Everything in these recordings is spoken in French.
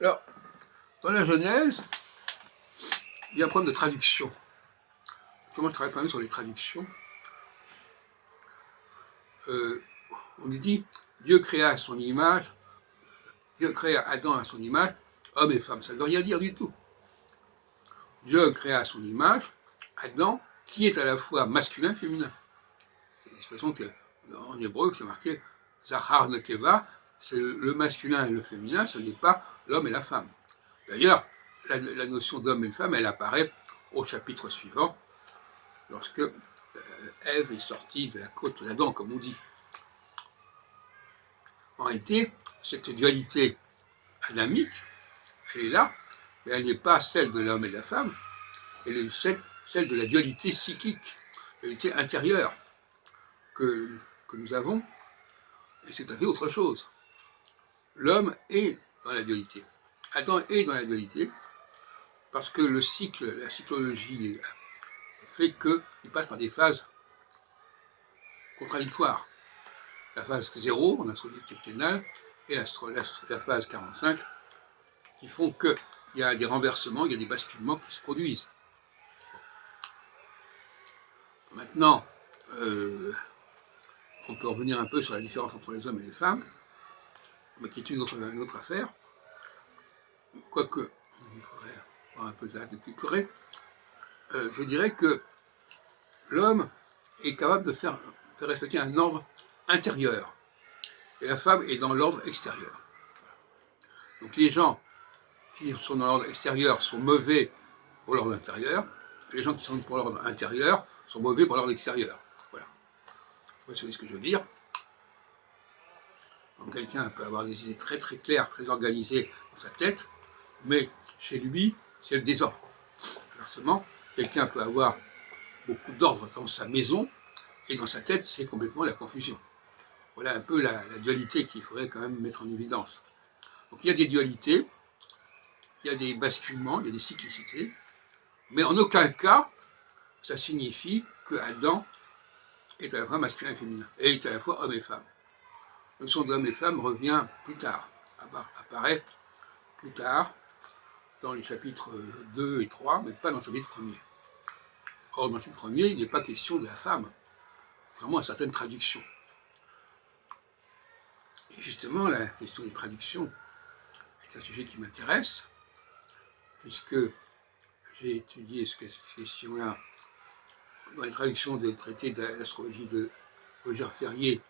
Alors, dans la Genèse, il y a un problème de traduction. Comment je travaille pas mal sur les traductions. On nous dit, Dieu créa à son image, Dieu créa Adam à son image, homme et femme. Ça ne veut rien dire du tout. Dieu créa à son image Adam, qui est à la fois masculin et féminin. L'expression en hébreu, c'est marqué Zachar Nekeva, c'est le masculin et le féminin, ce n'est pas l'homme et la femme. D'ailleurs, la notion d'homme et de femme, elle apparaît au chapitre suivant, lorsque Ève est sortie de la côte d'Adam, comme on dit. En réalité, cette dualité adamique, elle est là, mais elle n'est pas celle de l'homme et de la femme, elle est celle de la dualité psychique, la dualité intérieure que nous avons, et c'est tout à fait autre chose. L'homme est dans la dualité. Adam est dans la dualité, parce que la cyclologie fait qu'il passe par des phases contradictoires. La phase 0, en astrologie septennale, et la phase 45, qui font qu'il y a des renversements, il y a des basculements qui se produisent. Maintenant, on peut revenir un peu sur la différence entre les hommes et les femmes, mais qui est une autre affaire. Quoique, il faudrait voir un peu ça de plus près. Je dirais que l'homme est capable de faire respecter un ordre intérieur, et la femme est dans l'ordre extérieur. Donc les gens qui sont dans l'ordre extérieur sont mauvais pour l'ordre intérieur, et les gens qui sont pour l'ordre intérieur sont mauvais pour l'ordre extérieur. Voilà. Vous voyez ce que je veux dire. Donc quelqu'un peut avoir des idées très très claires, très organisées dans sa tête, mais chez lui, c'est le désordre. Inversement, quelqu'un peut avoir beaucoup d'ordre dans sa maison, et dans sa tête, c'est complètement la confusion. Voilà un peu la dualité qu'il faudrait quand même mettre en évidence. Donc il y a des dualités, il y a des basculements, il y a des cyclicités, mais en aucun cas, ça signifie que Adam est à la fois masculin et féminin, et est à la fois homme et femme. La notion d'homme et femme revient plus tard, apparaît plus tard, dans les chapitres 2 et 3, mais pas dans le chapitre 1er. Or, dans le chapitre 1er, il n'est pas question de la femme, vraiment à certaines traductions. Et justement, la question des traductions est un sujet qui m'intéresse, puisque j'ai étudié cette question-là dans les traductions des traités d'astrologie de Roger Ferrier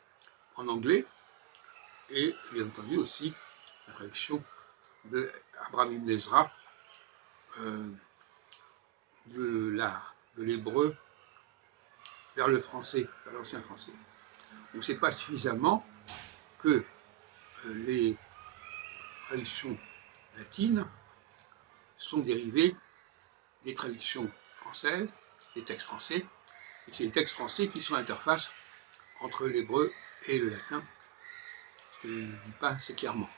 en anglais, et bien entendu aussi la traduction de Abraham Ibn Ezra de l'hébreu vers le français, vers l'ancien français. On ne sait pas suffisamment que les traductions latines sont dérivées des traductions françaises, des textes français, et c'est les textes français qui sont l'interface entre l'hébreu et le latin, ce que je ne dis pas assez clairement.